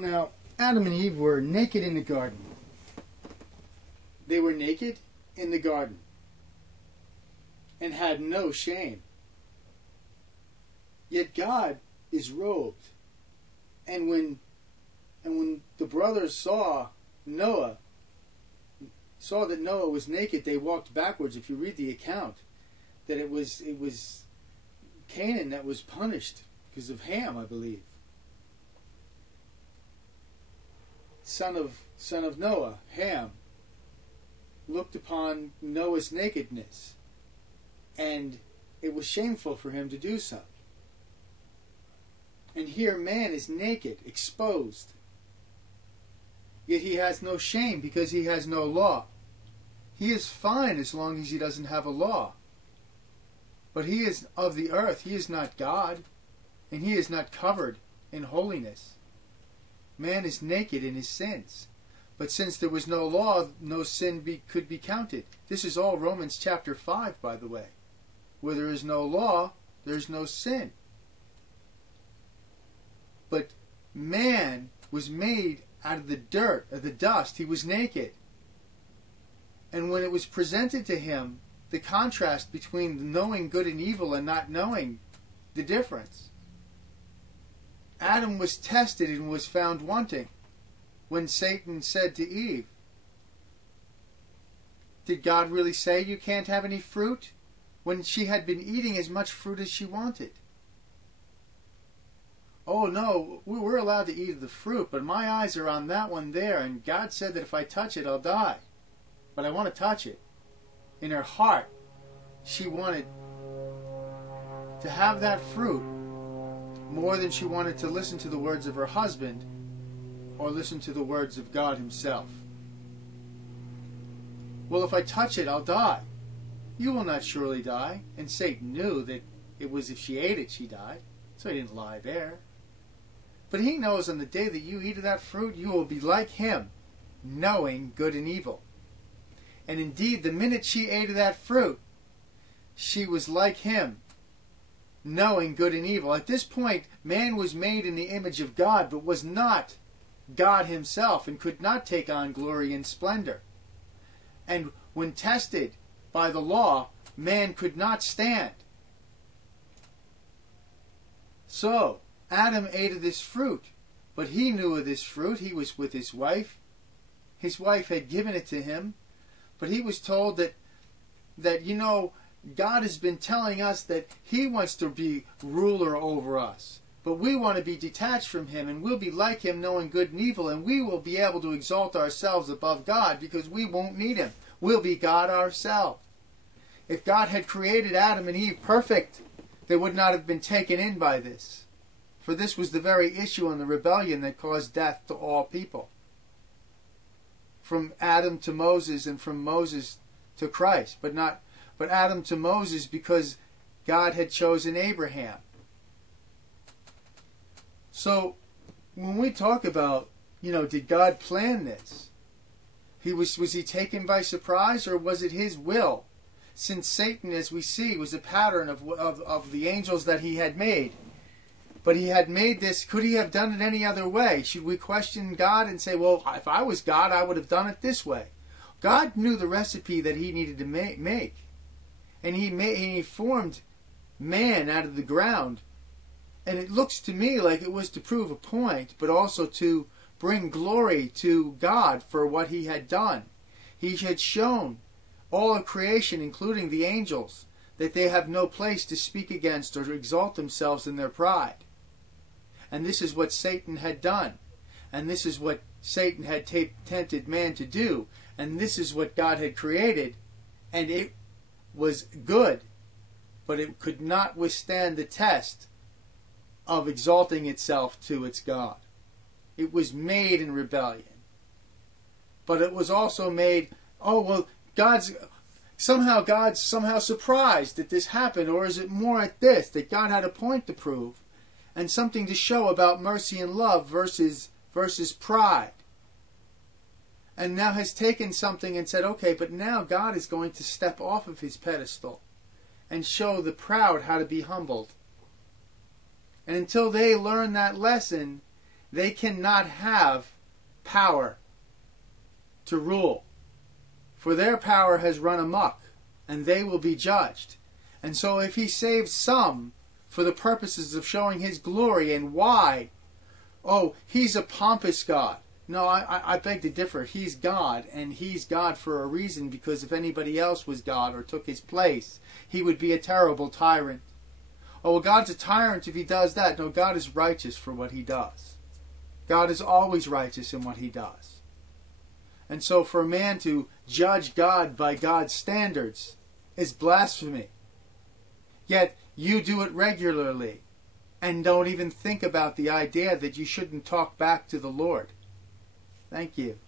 Now, Adam and Eve were naked in the garden. They were naked in the garden and had no shame. Yet God is robed. And when the brothers saw that Noah was naked, they walked backwards. If you read the account, that it was Canaan that was punished because of Ham, I believe. Son of Noah, Ham, looked upon Noah's nakedness, and it was shameful for him to do so. And here man is naked, exposed. Yet he has no shame because he has no law. He is fine as long as he doesn't have a law. But he is of the earth, he is not God, and he is not covered in holiness. Man is naked in his sins. But since there was no law, no sin could be counted. This is all Romans chapter 5, by the way. Where there is no law, there is no sin. But man was made out of the dirt, of the dust. He was naked. And when it was presented to him, the contrast between knowing good and evil and not knowing the difference, Adam was tested and was found wanting when Satan said to Eve, did God really say you can't have any fruit? When she had been eating as much fruit as she wanted. Oh no, we're allowed to eat of the fruit, but my eyes are on that one there, and God said that if I touch it, I'll die. But I want to touch it. In her heart, she wanted to have that fruit more than she wanted to listen to the words of her husband or listen to the words of God himself. Well, if I touch it, I'll die. You will not surely die. And Satan knew that it was if she ate it, she died. So he didn't lie there. But he knows on the day that you eat of that fruit, you will be like him, knowing good and evil. And indeed, the minute she ate of that fruit, she was like him, knowing good and evil. At this point, man was made in the image of God, but was not God himself, and could not take on glory and splendor. And when tested by the law, man could not stand. So, Adam ate of this fruit, but he knew of this fruit. He was with his wife. His wife had given it to him, but he was told that God has been telling us that he wants to be ruler over us, but we want to be detached from him, and we'll be like him, knowing good and evil, and we will be able to exalt ourselves above God because we won't need him. We'll be God ourselves. If God had created Adam and Eve perfect, they would not have been taken in by this. For this was the very issue in the rebellion that caused death to all people. From Adam to Moses and from Moses to Christ. But Adam to Moses because God had chosen Abraham. So when we talk about, did God plan this? Was he taken by surprise, or was it his will? Since Satan, as we see, was a pattern of the angels that he had made. But he had made this, could he have done it any other way? Should we question God and say, well, if I was God, I would have done it this way? God knew the recipe that he needed to make. And he formed man out of the ground. And it looks to me like it was to prove a point, but also to bring glory to God for what he had done. He had shown all of creation, including the angels, that they have no place to speak against or to exalt themselves in their pride. And this is what Satan had done. And this is what Satan had tempted man to do. And this is what God had created. And it was good, but it could not withstand the test of exalting itself to its God. It was made in rebellion. But it was also made, God's somehow surprised that this happened, or is it more at this, that God had a point to prove and something to show about mercy and love versus pride? And now has taken something and said, okay, but now God is going to step off of his pedestal and show the proud how to be humbled. And until they learn that lesson, They cannot have power to rule, for their power has run amok, and they will be judged. And so if he saves some for the purposes of showing his glory and why, oh, he's a pompous God. No, I beg to differ. He's God, and he's God for a reason, because if anybody else was God or took his place, he would be a terrible tyrant. Oh, well, God's a tyrant if he does that. No, God is righteous for what he does. God is always righteous in what he does. And so for a man to judge God by God's standards is blasphemy. Yet you do it regularly and don't even think about the idea that you shouldn't talk back to the Lord. Thank you.